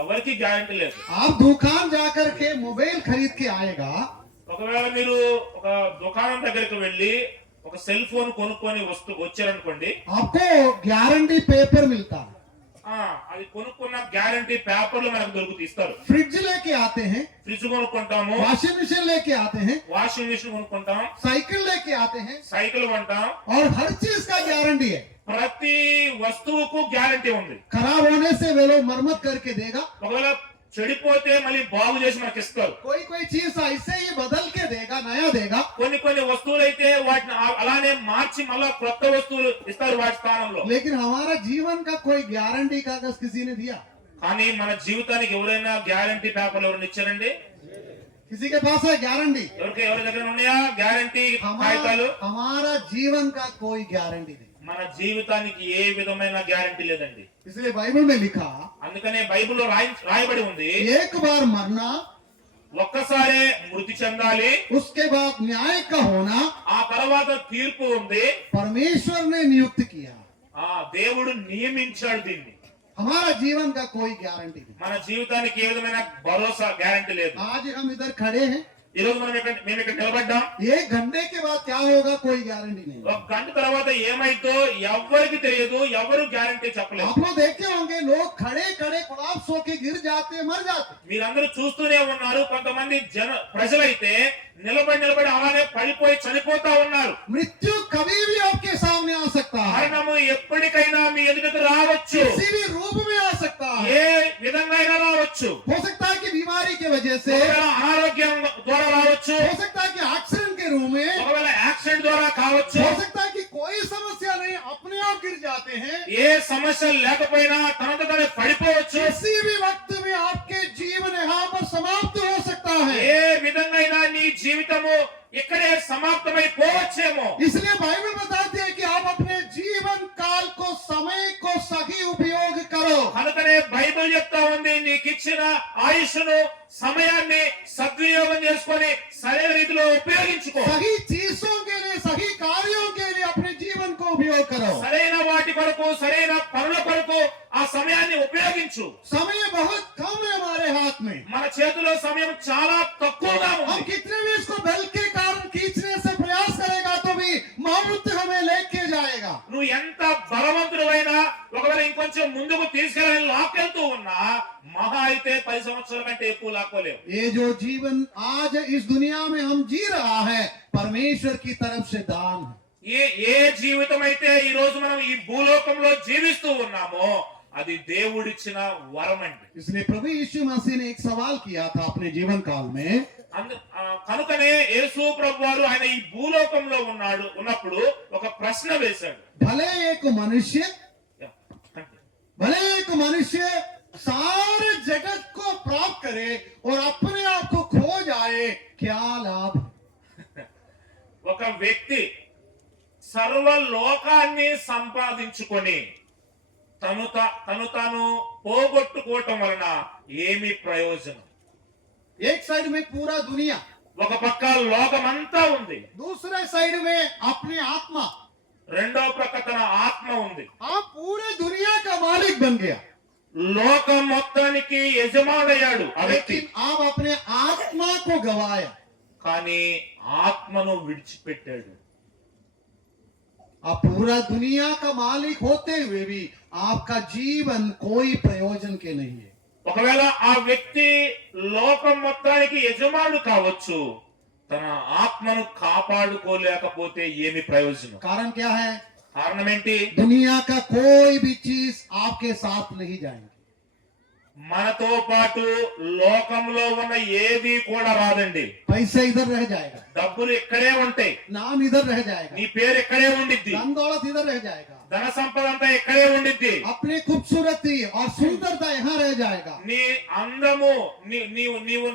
ఎవరికి గ్యారంటీ లేదు. आप दुकान जाकर के मोबाइल खरीद के आएगा ఒకవేళ మీరు ఒక దుకాణం దగ్గరికి వెళ్ళి ఒక సెల్ ఫోన్ కొనుక్కొని వచ్చారనుకోండి, आपको गारंटी पेपर मिलता है అది కొనుక్కున్న గ్యారంటీ పేపర్లు మనకు దొరుకుతాయి, ఇస్తారు. फ्रिज लेके आते हैं ఫ్రిడ్జ్ కొనుక్కుంటాము, वॉशिंग मशीन लेके आते हैं వాషింగ్ మిషన్ కొనుక్కుంటాం, साइकिल लेके आते हैं సైకిల్ కొంటాం. और हर चीज का गारंटी है ప్రతి వస్తువుకు గ్యారంటీ ఉంది. खराब होने से वे लोग मरम्मत करके देगा ఒకవేళ చెడిపోతే మళ్ళీ బాగు చేసి మనకి ఇస్తారు. कोई कोई चीज ऐसे ही बदल के देगा नया देगा కొన్ని వస్తువులు అయితే వాటిని అలానే మార్చి మళ్ళా కొత్త వస్తువులు ఇస్తారు వాటి స్థానంలో. लेकिन हमारा जीवन का कोई गारंटी कागज किसी ने दिया కానీ మన జీవితానికి ఎవరైనా గ్యారంటీ పేపర్లు ఎవరైనా ఇచ్చారండి? किसी के पास है गारंटी ఎవరి దగ్గర ఉన్నాయా గ్యారంటీ కాగితాలు? हमारा जीवन का कोई गारंटी नहीं మన జీవితానికి ఏ విధమైన గ్యారంటీ లేదండి. इसलिए बाइबल में लिखा అందుకనే బైబిల్లో రాయబడి ఉంది, एक बार मरना ఒక్కసారే మృతి చెందాలి, उसके बाद न्याय का होना ఆ తర్వాత తీర్పు ఉంది. परमेश्वर ने नियुक्त किया దేవుడు నియమించాడు దీన్ని. हमारा जीवन का कोई गारंटी नहीं మన జీవితానికి ఏ విధమైన భరోసా గ్యారంటీ లేదు. आज हम इधर खड़े हैं ఈ రోజు మేము ఇక్కడ నిలబడ్డాం, एक घंटे के बाद क्या होगा कोई गारंटी नहीं ఒక గంట తర్వాత ఏమైతో ఎవరికి తెలియదు, ఎవరు గ్యారంటీ చెప్పలేదు. आप लोग देखे होंगे लोग खड़े खड़े कोलाप्स होके गिर जाते मर जाते మీరందరూ చూస్తూనే ఉన్నారు, కొంతమంది ప్రజలైతే నిలబడి అలానే పడిపోయి చనిపోతా ఉన్నారు. मृत्यु कभी भी आपके सामने आ सकता है మరణము ఎప్పటికైనా మీ ఎదుటకు రావచ్చు, किसी भी रूप में आ सकता है ఏ విధంగా అయినా రావచ్చు. हो सकता है कि बीमारी की वजह से ఒకవేళ అనారోగ్యం ద్వారా రావచ్చు, हो सकता है कि एक्सीडेंट के रूप में ఒకవేళ యాక్సిడెంట్ ద్వారా కావచ్చు, हो सकता है कि कोई समस्या नहीं अपने आप गिर जाते हैं ఏ సమస్య లేకపోయినా తనంత తానే పడిపోవచ్చు. किसी भी वक्त में आपके जीवन यहाँ पर समाप्त हो सकता है ఏ విధంగా అయినా నీ జీవితము ఇక్కడే సమాప్తమైపోవచ్చేమో. इसलिए बाइबल बताती है कि आप अपने जीवन काल को समय को सही उपयोग करो కనుకనే బైబిల్ చెప్తా ఉంది, నీకు ఇచ్చిన ఆయుష్ను సమయాన్ని సద్వినియోగం చేసుకొని సరైన రీతిలో ఉపయోగించుకో. सही चीजों के लिए सही कार्यों के लिए अपने जीवन को उपयोग करो సరైన వాటి కొరకు సరైన పనుల కొరకు ఆ సమయాన్ని ఉపయోగించు. समय बहुत कम है हमारे हाथ में మన చేతిలో సమయం చాలా తక్కువగా हम ఉంది. कितने भी इसको बल के कारण खींचने से प्रयास करेगा तो भी मौत हमें लेके जाएगा నువ్వు ఎంత బలవంతుడైనా ఒకవేళ ఇంకొంచెం ముందుకు తీసుకెళ్ళని లాక్కెళ్తూ ఉన్నా మహా అయితే 10 సంవత్సరాల కంటే ఎక్కువ లాక్కోలేవు. ये जो जीवन आज इस दुनिया में हम जी रहा है परमेश्वर की तरफ से दान है ఏ జీవితం అయితే ఈ రోజు మనం ఈ భూలోకంలో జీవిస్తూ ఉన్నామో అది దేవుడిచ్చిన వరం అండి. इसलिए प्रभु यीशु मसीह ने एक सवाल किया था अपने जीवन काल में, కనుకనే యేసు ప్రభు వారు ఆయన ఈ భూలోకంలో ఉన్నప్పుడు ఒక ప్రశ్న వేశాడు. भले एक मनुष्य सारे जगत को प्राप्त करे और अपने आप को खो जाए, क्या लाभ? ఒక వ్యక్తి సర్వ లోకాన్ని సంపాదించుకొని తను తాను పోగొట్టుకోవటం వలన ఏమి ప్రయోజనం? एक साइड में पूरा दुनिया, ఒక పక్క లోకమంతా ఉంది, दूसरे साइड में अपनी आत्मा, రెండో ప్రక్క తన ఆత్మ ఉంది. आप पूरे दुनिया का मालिक बन गया, లోకం మొత్తానికి యజమానయ్యాడు ఆ వ్యక్తి. लेकिन आप अपने आत्मा को गवाया. కానీ ఆత్మను విడిచిపెట్టాడు. आप पूरा दुनिया का मालिक होते हुए भी आपका जीवन कोई प्रयोजन के नहीं है. ఒకవేళ ఆ వ్యక్తి లోకం మొత్తానికి యజమానుడు కావచ్చు, తన ఆత్మను కాపాడుకోలేకపోతే ఏమి ప్రయోజనం? कारण क्या है? కారణం ఏంటి? दुनिया का कोई भी चीज आपके साथ नहीं जाएंगे. మనతో పాటు లోకంలో ఉన్న ఏది కూడా రాదండి. पैसे इधर रह जाएगा, డబ్బులు ఇక్కడే ఉంటాయి, नाम इधर रह जाएगा, నీ పేరు ఇక్కడే ఉండిద్ది, धन दौलत इधर रह जाएगा, ధన సంపద అంతా ఇక్కడే ఉండిద్ది, अपनी खूबसूरती और सुंदरता यहाँ रह जाएगा, నీ అందము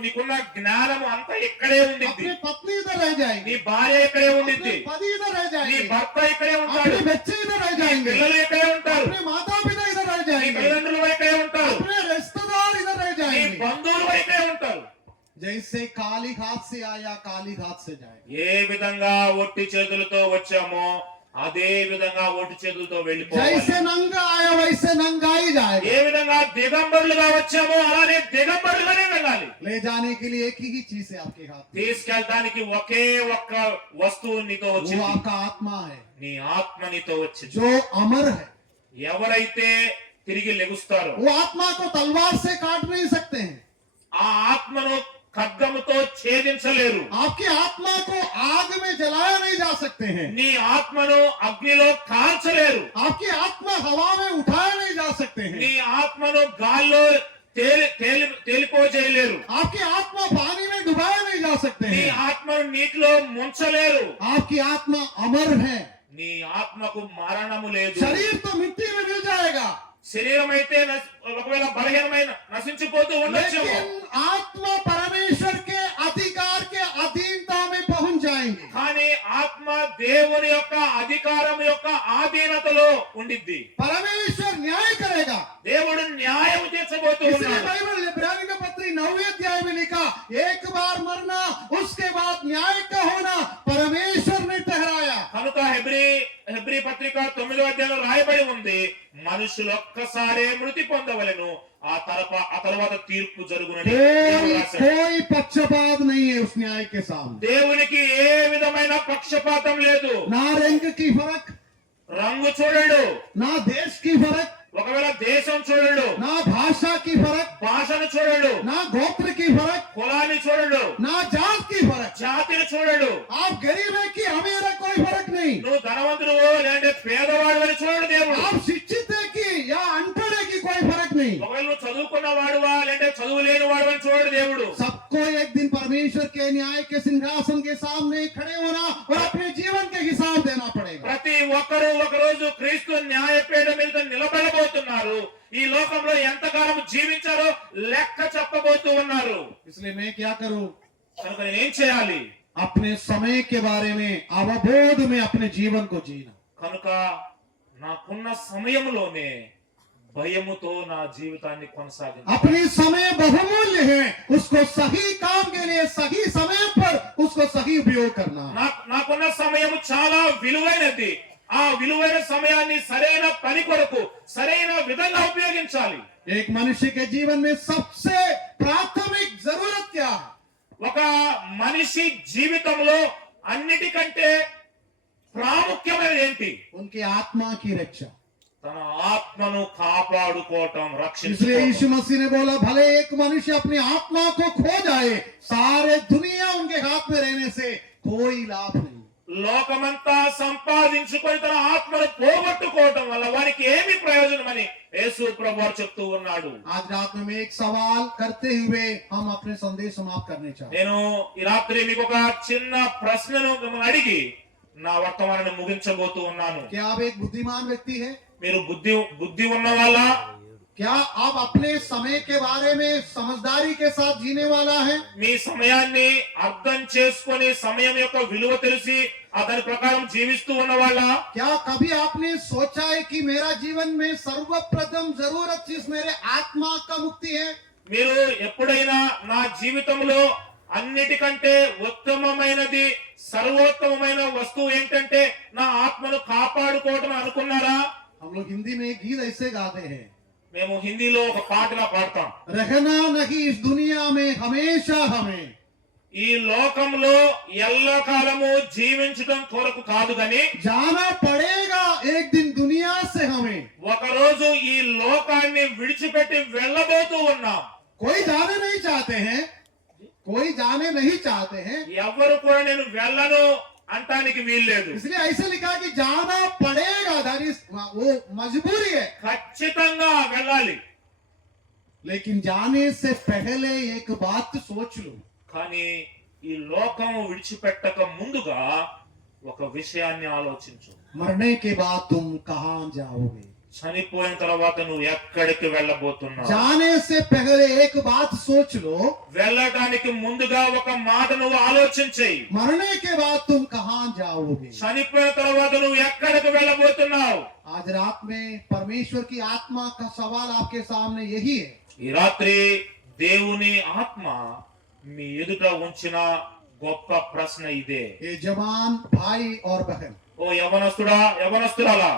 నీకున్న జ్ఞానము అంతా ఇక్కడే ఉండిద్ది, अपनी पत्नी इधर रह నీ जाएगी, భార్య ఇక్కడే ఉండిద్ది, अपने पति इधर रह నీ जाएंगे, భర్త ఇక్కడే ఉంటాడు, अपने बच्चे इधर रह నీ जाएंगे, పిల్లలు ఇక్కడే ఉంటారు, अपने माता पिता इधर रह నీ जाएंगे, తల్లిదండ్రులు ఇక్కడే ఉంటారు, अपने रिश्तेदार इधर रह నీ जाएंगे. బంధువులు ఇక్కడే ఉంటారు. जैसे काली घाट से आया काली घाट से जाएगा. ఏ విధంగా ఒట్టి చేతులతో వచ్చామో అదే విధంగా ఒట్టి చేతులతో వెళ్ళిపోవాలి. जैसे नंगा आया वैसे नंगा ही जाएगा. ఏ విధంగా దిగంబరులుగా వచ్చామో అలానే దిగంబరులుగానే వెళ్ళాలి. ले जाने के लिए एक ही चीज है आपके हाथ में, తీసుకెళ్ళడానికి ఒకే ఒక్క వస్తువు నీతో वो వచ్చింది, आपका आत्मा है నీ ఆత్మ నీతో వచ్చింది. जो अमर है. ఎవరైతే తిరిగి లెగుస్తారో वो आत्मा को तलवार से काट नहीं सकते हैं, ఆ ఆత్మను ఖడ్గముతో ఛేదించలేరు. आपकी आत्मा को आग में जलाया नहीं जा सकते हैं, నీ ఆత్మను అగ్నిలో కాల్చలేరు. आपकी आत्मा हवा में उठाया नहीं जा सकते నీ हैं, ఆత్మను గాల్లో తేలిపో చేయలేరు. आपकी आत्मा पानी में डुबाया नहीं जा सकते నీ हैं. ఆత్మను నీటిలో ముంచలేరు. आपकी आत्मा अमर है. నీ ఆత్మకు మరణము లేదు. शरीर तो मिट्टी में मिल जाएगा, శరీరం అయితే ఒకవేళ బలహీనమైన నశించిపోతూ ఉండొచ్చు, लेकिन आत्मा परमेश्वर के अधिकार के अधीनता में पहुंच जाएंगे. కానీ ఆత్మ దేవుని యొక్క అధికారం యొక్క ఆధీనతలో ఉండిద్ది. परमेश्वर न्याय करेगा. దేవుడు న్యాయం తీర్చబోతూ इसलिए ఉన్నాడు. बाइबल इब्रानी का पत्री 9वें अध्याय में लिखा, एक बार मरना उसके बाद न्याय का होना परमेश्वर ने ठहराया. కనుక హెబ్రీ పత్రిక 9వ అధ్యాయంలో రాయబడి ఉంది, మనుషులు ఒక్కసారే మృతి పొందవలెను, ఆ తర్వాత తీర్పు జరుగునని దేవుడు రాశాడు. कोई पक्षपात नहीं है उस न्याय के सामने. దేవునికి ఏ విధమైన పక్షపాతం లేదు. ना रंग की फर्क, రంగు చూడడు, ना देश की फर्क, ఒకవేళ దేశం చూడడు, ना भाषा की फर्क, భాషను చూడడు, ना गोत्र की फर्क, కులాన్ని చూడడు, ना जात की फर्क. జాతిని చూడడు. आप गरीब है कि अमीर है कोई फर्क नहीं. నువ్వు ధనవంతుడు లేదంటే పేదవాడు అని చూడడు దేవుడు. आप शिक्षित है कि या अनपढ़ है कि कोई फर्क नहीं. ఒకవేళ నువ్వు చదువుకున్న వాడువా లేదంటే చదువు లేని వాడు అని చూడడు దేవుడు. सबको एक दिन परमेश्वर के न्याय के सिंहासन के सामने खड़े होना और अपने जीवन के हिसाब देना पड़ेगा. ప్రతి ఒక్కరూ ఒక రోజు క్రీస్తు న్యాయపీఠ మీద నిలబడబోతున్నారు. ఈ లోకంలో ఎంతకాలం జీవించారో లెక్క చెప్పబోతూ ఉన్నారు. इसलिए मैं क्या करूं? కనుక నేనేం చేయాలి? अपने समय के बारे में अवबोध में अपने जीवन को जीना. కనుక నాకున్న సమయంలోనే భయముతో నా జీవితాన్ని కొనసాగించాలి. अपनी समय बहुमूल्य है, उसको सही काम के लिए सही समय पर उसको सही उपयोग करना. నాకున్న సమయం చాలా విలువైనది. ఆ విలువైన సమయాన్ని సరైన పని కొరకు సరైన విధంగా ఉపయోగించాలి. एक मनुष्य के जीवन में सबसे प्राथमिक जरूरत क्या है? ఒక మనిషి జీవితంలో అన్నిటికంటే ప్రాముఖ్యమైనది ఏంటి? उनकी आत्मा की रक्षा. తన ఆత్మను కాపాడుకోవటం, इसलिए రక్షించుకోవటం. यीशु मसीह ने बोला, भले एक मनुष्य अपनी आत्मा को खो जाए, सारे दुनिया उनके हाथ में रहने से कोई लाभ नहीं. లోకమంతా సంపాదించుకొని తన ఆత్మను పోగొట్టుకోవటం వల్ల వారికి ఏమి ప్రయోజనం అని యేసు ప్రభువారు చెప్తూ ఉన్నాడు. आज रात में एक सवाल करते हुए हम अपने संदेश समाप्त करने चाहते हैं। నేను ఈ రాత్రి మీకు ఒక చిన్న ప్రశ్నను మిమ్మల్ని అడిగి నా వర్తమానాన్ని ముగించబోతూ ఉన్నాను. क्या आप एक बुद्धिमान व्यक्ति है? మీరు బుద్ధి ఉన్న వాళ్ళ? क्या आप अपने समय के बारे में समझदारी के साथ जीने वाला है? మీ సమయాన్ని అర్థం చేసుకొని సమయం యొక్క విలువ తెలిసి దాని ప్రకారం జీవిస్తూ ఉన్న వాళ్ళ? क्या कभी आपने सोचा है कि मेरा जीवन में सर्वप्रथम जरूरत चीज मेरे आत्मा का मुक्ति है? మీరు ఎప్పుడైనా నా జీవితంలో అన్నిటికంటే ఉత్తమమైనది సర్వోత్తమమైన వస్తువు ఏంటంటే నా ఆత్మను కాపాడుకోవటం అనుకున్నారా? हम लोग हिंदी में एक गीत ऐसे गाते हैं, మేము హిందీలో ఒక పాటలా పాడతాం. रहना नहीं इस दुनिया में हमेशा हमें, ఈ లోకంలో ఎల్లకాలము జీవించడం కొరకు కాదు గాని जाना पड़ेगा एक दिन दुनिया से हमें। ఒకరోజు ఈ లోకాన్ని విడిచిపెట్టి వెళ్ళబోతూ ఉన్నాం. कोई जाने नहीं चाहते हैं, कोई जाने नहीं चाहते हैं, ఎవరు కూడా నేను వెళ్ళను అంటానికి వీల్లేదు. इसलिए ऐसे लिखा कि जाना पड़ेगा, that is वो मजबूरी है। ఖచ్చితంగా వెళ్ళాలి. लेकिन जाने से पहले एक बात सोच लो, కానీ ఈ లోకం విడిచిపెట్టక ముందుగా ఒక విషయాన్ని ఆలోచించు. मरने के बाद तुम कहां जाओगे? చనిపోయిన తర్వాత నువ్వు ఎక్కడికి వెళ్ళబోతున్నావు? जाने से पहले एक बात सोच लो, వెళ్ళడానికి ముందుగా ఒక మాట నువ్వు ఆలోచించేయి. मरने के बाद तुम कहां जाओगे? చనిపోయిన తర్వాత నువ్వు ఎక్కడికి వెళ్ళబోతున్నావు? आज रात में परमेश्वर की आत्मा का सवाल आपके सामने यही है। ఈ రాత్రి దేవుని ఆత్మ మీ ఎదుట ఉంచిన గొప్ప ప్రశ్న ఇదే. ये जवान भाई और बहन ఓ యవనస్తుడా, యవనస్తురాలా,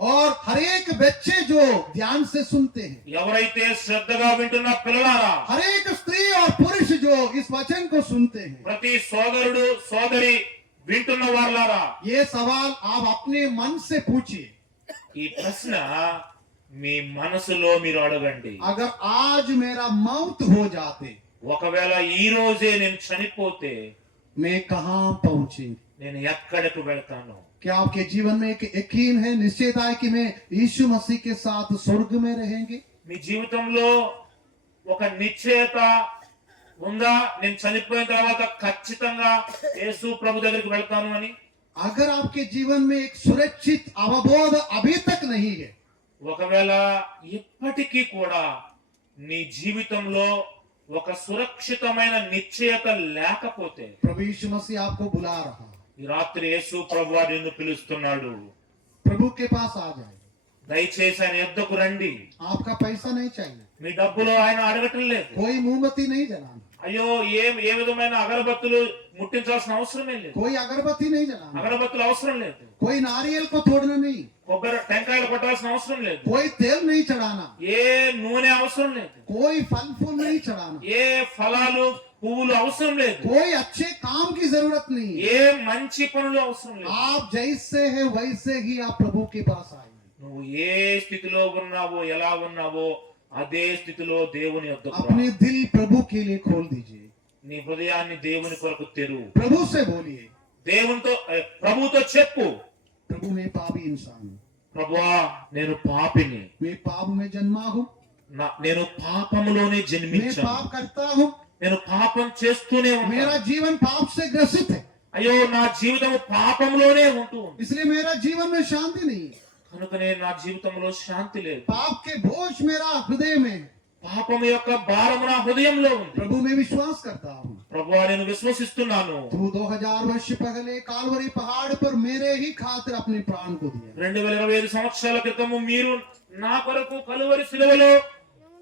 और हर एक बच्चे जो ध्यान से सुनते हैं, ఎవరైతే శ్రద్ధగా వింటున్న పిల్లలారా, हर एक स्त्री और पुरुष जो इस वचन को सुनते हैं, ప్రతి సోదరుడు సోదరి వింటున్న వారులారా, ये सवाल आप अपने मन से पूछिए। ఈ ప్రశ్న మీ మనసులో మీరు అడగండి. अगर आज मेरा मौत हो जाते, ఒకవేళ ఈ రోజే నేను చనిపోతే मैं कहां पहुंचे? నేను ఎక్కడికి వెళ్తాను? क्या आपके जीवन में एक यकीन है, निश्चयता है कि मैं यीशु मसीह के साथ स्वर्ग में रहेंगे? మీ జీవితంలో ఒక నిశ్చయత ఉందా? నేను చనిపోయిన తర్వాత ఖచ్చితంగా యేసు ప్రభు దగ్గరికి వెళ్తాను అని. अगर आपके जीवन में एक सुरक्षित अवबोध अभी तक नहीं है, ఒకవేళ ఇప్పటికీ కూడా నీ జీవితంలో ఒక సురక్షితమైన నిశ్చయత లేకపోతే प्रभु यीशु मसीह आपको बुला रहा है, ఈ రాత్రి యేసు ప్రభువు నిన్ను పిలుస్తున్నాడు. प्रभु के पास आ जाए। దయచేసి ఆయన యొద్దకు రండి. आपका पैसा नहीं चाहिए, మీ డబ్బులో ఆయన అడగటం లేదు. कोई मोमबत्ती नहीं जलाना, అయ్యో ఏ విధమైన అగరబత్తులు ముట్టించాల్సిన అవసరమే లేదు. कोई अगरबत्ती नहीं जलाना, అగరబత్తులు అవసరం లేదు. कोई नारियल को तोड़ना नहीं, కొబ్బరి టెంకాయలు కొట్టాల్సిన అవసరం లేదు. कोई तेल नहीं चढ़ाना, ఏ నూనె అవసరం లేదు. कोई फल फूल नहीं चढ़ाना, ఏ ఫలాలు పువ్వులు అవసరం లేదు. कोई अच्छे काम की जरूरत नहीं है। ఏ మంచి పనులు అవసరం లేదు. आप जैसे है वैसे ही आप प्रभु के पास आए। నువ్వు ఏ స్థితిలో ఉన్నావో ఎలా ఉన్నావో అదే స్థితిలో దేవుని యొద్దకు రా. अपने दिल प्रभु के लिए खोल दीजिए, నీ హృదయాన్ని దేవుని కొరకు తెరువు. प्रभु से बोलिए, ప్రభుతో చెప్పు, प्रभु मैं पापी इंसान हूँ, ప్రభువా నేను పాపిని, मैं पाप में जन्मा हूँ, నేను పాపములోనే मैं జన్మించాను, पाप करता हूँ, నేను పాపం చేస్తూనే मेरा ఉన్నాను. जीवन पाप से ग्रसित है, అయ్యో నా జీవితం పాపంలోనే ఉంటూ ఉంది. इसलिए मेरा जीवन में शांति नहीं है, కనుకనే నా జీవితంలో శాంతి లేదు. पाप के बोझ मेरा हृदय में है। పాపం యొక్క భారము నా హృదయంలో ఉంది. प्रभु मैं विश्वास करता हूँ, ప్రభువా నేను విశ్వసిస్తున్నాను. तू 2000 वर्ष पहले कालवरी पहाड़ पर मेरे ही खातिर अपने प्राण को दिया। 2025 సంవత్సరాల క్రితము మీరు నా కొరకు కలువరి శిలువలో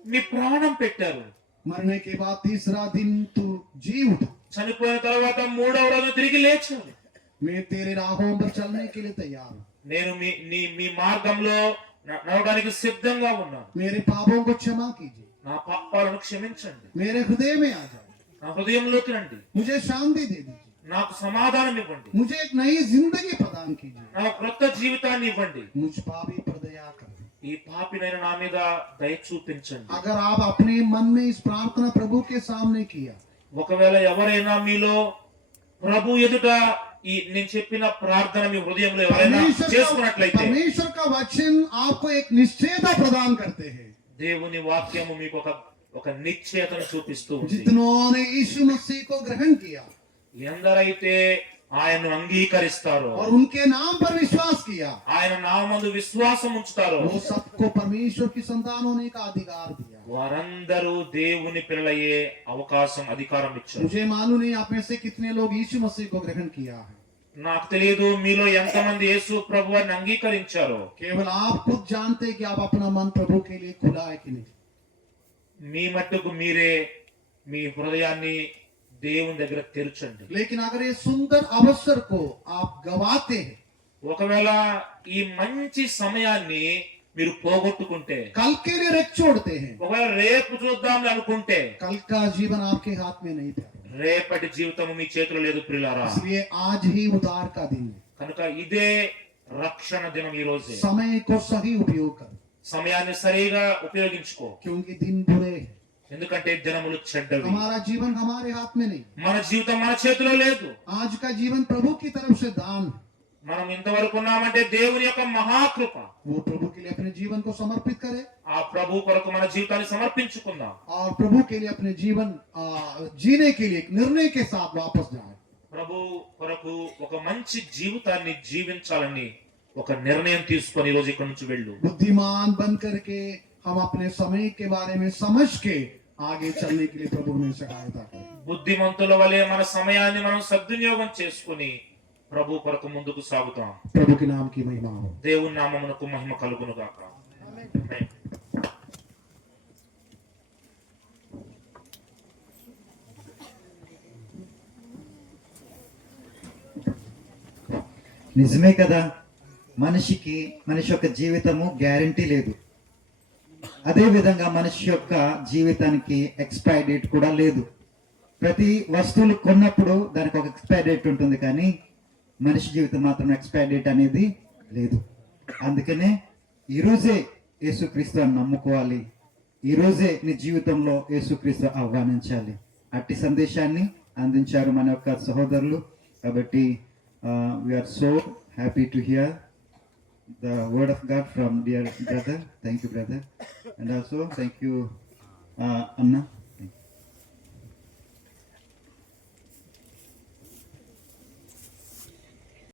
మీ ప్రాణం పెట్టారు. मरने के बाद तीसरा दिन तू जी उठा, చనిపోయిన తర్వాత మూడవ రోజు తిరిగి లేచారు. मैं तेरे राहों पर चलने के लिए तैयार हूँ, నేను మీ మార్గంలో నడవడానికి సిద్ధంగా ఉన్నాను. मेरे पापों को क्षमा कीजिए, నా పాపాలను క్షమించండి. मेरे हृदय में आ जाए, నా హృదయంలోకి రండి. मुझे शांति दे दीजिए, నాకు సమాధానం ఇవ్వండి. मुझे एक नई जिंदगी प्रदान कीजिए, నాకు క్రొత్త జీవితాన్ని ఇవ్వండి. मुझ पापी पर दया कर। ఈ పాపినైన నా మీద దయ చూపించండి. अगर आप अपने मन में इस प्रार्थना प्रभु के सामने किया, ఒకవేళ ఎవరైనా మీలో ప్రభు ఎదుట ఈ నేను చెప్పిన ప్రార్థన మీ హృదయంలో ఎవరైనా చేసుకున్నట్లయితే परमेश्वर का वचन आपको एक निश्चयता प्रदान करते हैं। దేవుని వాక్యము మీకు ఒక నిశ్చయతను చూపిస్తూ ఉంది. जितनों ने यीशु मसीह को ग्रहण किया ఎందరైతే ఆయన్ను అంగీకరిస్తారో और उनके नाम पर विश्वास किया, ఆయన నామందు విశ్వాసం ఉంచుతారో वो सबको परमेश्वर की संतान होने का अधिकार दिया। వారందరూ దేవుని పిల్లలయ్యే అవకాశం అధికారం ఇచ్చారు. मुझे मालूम नहीं आप में से कितने लोग यीशु मसीह को ग्रहण किया है। నాకు తెలియదు మీలో ఎంతమంది యేసు ప్రభువాన్ని అంగీకరించారో. केवल आप खुद जानते हैं कि आप अपना मन प्रभु के लिए खुला है कि नहीं। మీ మట్టుకు మీరే మీ హృదయాన్ని దేవుని దగ్గర తెరచండి. लेकिन अगर ये सुंदर अवसर को आप गवाते हैं, ఒకవేళ ఈ మంచి సమయాన్ని మీరు పోగొట్టుకుంటే, कल के लिए रख छोड़ते हैं, ఒకవేళ రేపు చూద్దాం అనుకుంటే, कल का जीवन आपके हाथ में नहीं था। రేపటి జీవితం మీ చేతిలో లేదు ప్రియులారా. इसलिए आज ही उद्धार का दिन है। కనుక ఇదే రక్షణ దినం. ఈ రోజే समय को सही उपयोग करो, సమయాన్ని సరిగా ఉపయోగించుకో. क्योंकि दिन बुरे हैं। ఎందుకంటే దినములు చెడ్డవి. हमारा जीवन हमारे हाथ में नहीं, మన జీవితం మన చేతిలో లేదు. आज का जीवन प्रभु की तरफ से दान है। మనం ఇంతవరకు ఉన్నామంటే దేవుని యొక్క మహాకృప. वो प्रभु के लिए अपने जीवन को समर्पित करे ఆ ప్రభు కొరకు మన జీవితాన్ని సమర్పించుకుందాం. और प्रभु के लिए अपने जीवन जीने के लिए एक निर्णय के साथ वापस जाए। ప్రభు కొరకు ఒక మంచి జీవితాన్ని జీవించాలని ఒక నిర్ణయం తీసుకొని ఈ రోజు ఇక్కడ నుంచి వెళ్ళు. बुद्धिमान बन करके हम अपने समय के बारे में समझ के आगे चलने के लिए प्रभु हमें सहायता करे। బుద్ధిమంతుల వలె మన సమయాన్ని మనం సద్వినియోగం చేసుకుని ప్రభు కొరకు ముందుకు సాగుతాం. प्रभु के नाम की महिमा हो। దేవుని నామమునకు మహిమ కలుగును గాక. ఆమేన్. నిజమే కదా, మనిషి యొక్క జీవితము గ్యారంటీ లేదు. అదే విధంగా మనిషి యొక్క జీవితానికి ఎక్స్పైరీ డేట్ కూడా లేదు. ప్రతి వస్తువులు కొన్నప్పుడు దానికి ఒక ఎక్స్పైరీ డేట్ ఉంటుంది, కానీ మనిషి జీవితం మాత్రం ఎక్స్పైరీ డేట్ అనేది లేదు. అందుకనే ఈరోజే యేసుక్రీస్తు అని నమ్ముకోవాలి. ఈరోజే నీ జీవితంలో యేసుక్రీస్తు ఆహ్వానించాలి. అట్టి సందేశాన్ని అందించారు మన యొక్క సహోదరులు. కాబట్టి we are so happy to hear the word of God from dear brother. Thank you, brother. And also thank you, Anna.